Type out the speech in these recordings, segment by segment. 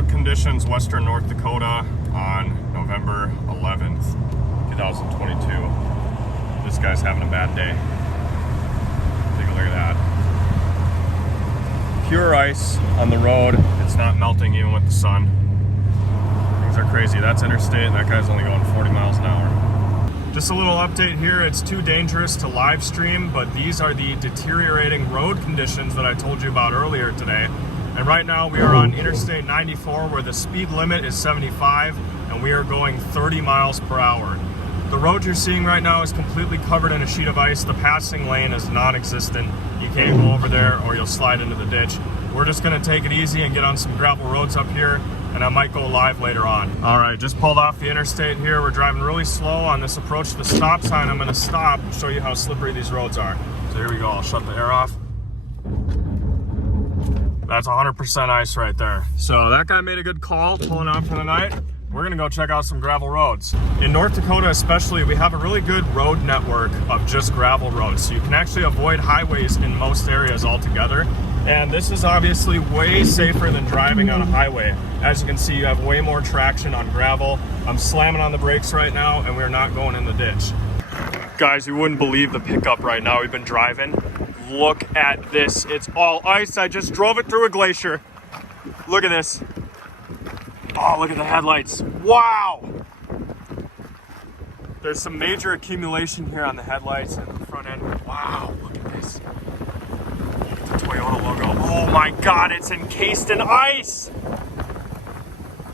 road conditions, western North Dakota on November 11th, 2022. This guy's having a bad day. Take a look at that. Pure ice on the road. It's not melting even with the sun. Things are crazy. That's interstate and that guy's only going 40 miles an hour. Just a little update here. It's too dangerous to live stream, but these are the deteriorating road conditions that I told you about earlier today. And right now we are on Interstate 94 where the speed limit is 75 and we are going 30 miles per hour. The road you're seeing right now is completely covered in a sheet of ice. The passing lane is non-existent. You can't go over there or you'll slide into the ditch. We're just gonna take it easy and get on some gravel roads up here, and I might go live later on. All right, just pulled off the interstate here. We're driving really slow on this approach to the stop sign. I'm gonna stop and show you how slippery these roads are. So here we go, I'll shut the air off. That's 100% ice right there. So that guy made a good call pulling out for the night. We're gonna go check out some gravel roads. In North Dakota especially, we have a really good road network of just gravel roads. So you can actually avoid highways in most areas altogether. And this is obviously way safer than driving on a highway. As you can see, you have way more traction on gravel. I'm slamming on the brakes right now and we're not going in the ditch. Guys, you wouldn't believe the pickup right now. We've been driving. Look at this. It's all ice. I just drove it through a glacier. Look at this. Oh, look at the headlights. Wow. There's some major accumulation here on the headlights and the front end. Wow, look at this. Look at the Toyota logo. Oh my God, it's encased in ice.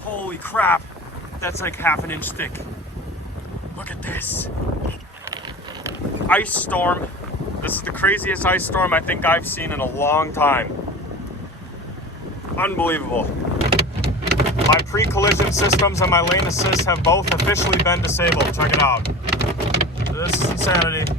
Holy crap. That's like half an inch thick. Look at this. Ice storm. This is the craziest ice storm I think I've seen in a long time. Unbelievable. My pre-collision systems and my lane assist have both officially been disabled. Check it out. This is insanity.